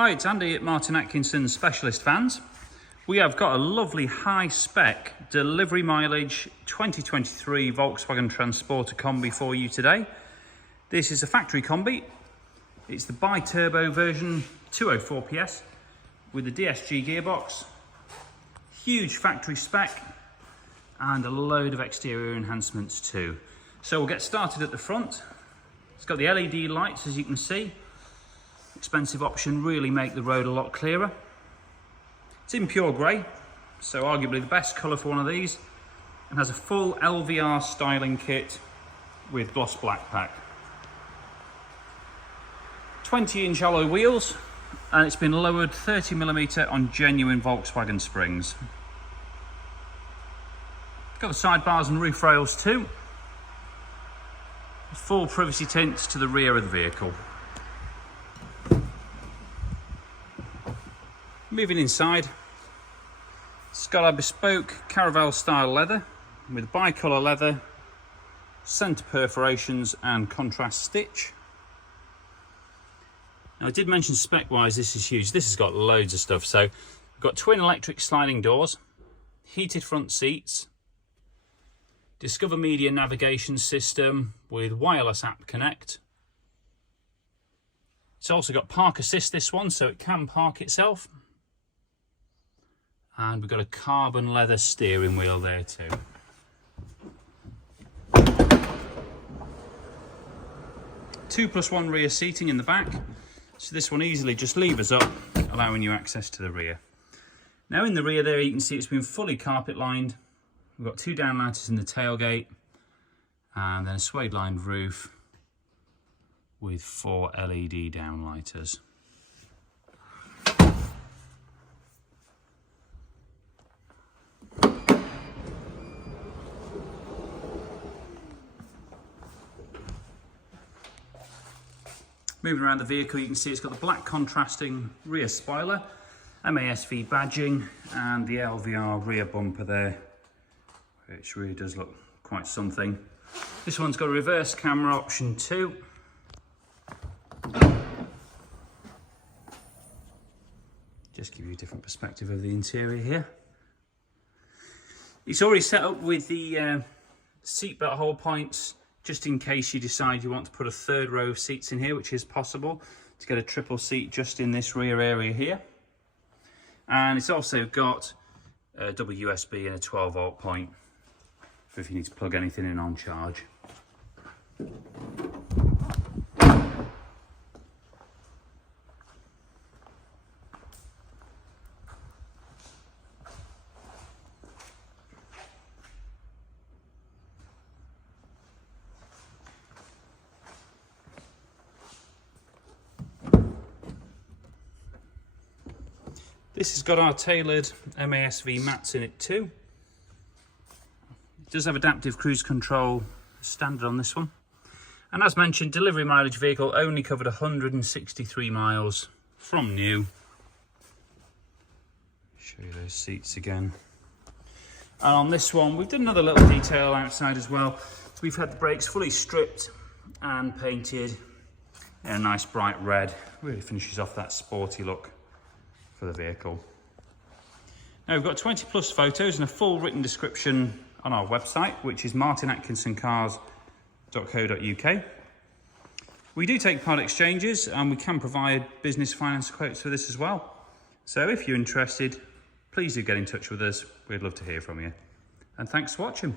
Hi, it's Andy at Martin Atkinson's Specialist Vans. We have got a lovely high spec delivery mileage 2023 Volkswagen Transporter Kombi for you today. This is a factory Kombi. It's the bi-turbo version, 204 PS with the DSG gearbox, huge factory spec and a load of exterior enhancements too. So we'll get started at the front. It's got the LED lights, as you can see. Expensive option, really make the road a lot clearer. It's in pure grey, so arguably the best colour for one of these, and has a full LVR styling kit with gloss black pack. 20-inch alloy wheels, and it's been lowered 30mm on genuine Volkswagen springs. Got the sidebars and roof rails too. Full privacy tints to the rear of the vehicle. Moving inside, it's got a bespoke caravel style leather with bicolour leather, centre perforations and contrast stitch. Now I did mention spec wise this is huge. This has got loads of stuff. So we've got twin electric sliding doors, heated front seats, Discover Media navigation system with wireless app connect. It's also got park assist, this one, so it can park itself. And we've got a carbon leather steering wheel there too. Two plus one rear seating in the back. So this one easily just levers up, allowing you access to the rear. Now in the rear there you can see it's been fully carpet lined. We've got two downlighters in the tailgate and then a suede lined roof with 4 LED downlighters. Moving around the vehicle, you can see it's got the black contrasting rear spoiler, MASV badging, and the LVR rear bumper there, which really does look quite something. This one's got a reverse camera option too. Just give you a different perspective of the interior here. It's already set up with the seatbelt hold points, just in case you decide you want to put a third row of seats in here, which is possible, to get a triple seat just in this rear area here. And it's also got a double USB and a 12-volt point for if you need to plug anything in on charge. This has got our tailored MASV mats in it too. It does have adaptive cruise control standard on this one. And as mentioned, delivery mileage vehicle, only covered 163 miles from new. Show you those seats again. And on this one, we've done another little detail outside as well. So we've had the brakes fully stripped and painted in a nice bright red. Really finishes off that sporty look for the vehicle. Now we've got 20 plus photos and a full written description on our website, which is martinatkinsoncars.co.uk. We do take part exchanges and we can provide business finance quotes for this as well. So if you're interested, please do get in touch with us. We'd love to hear from you. And thanks for watching.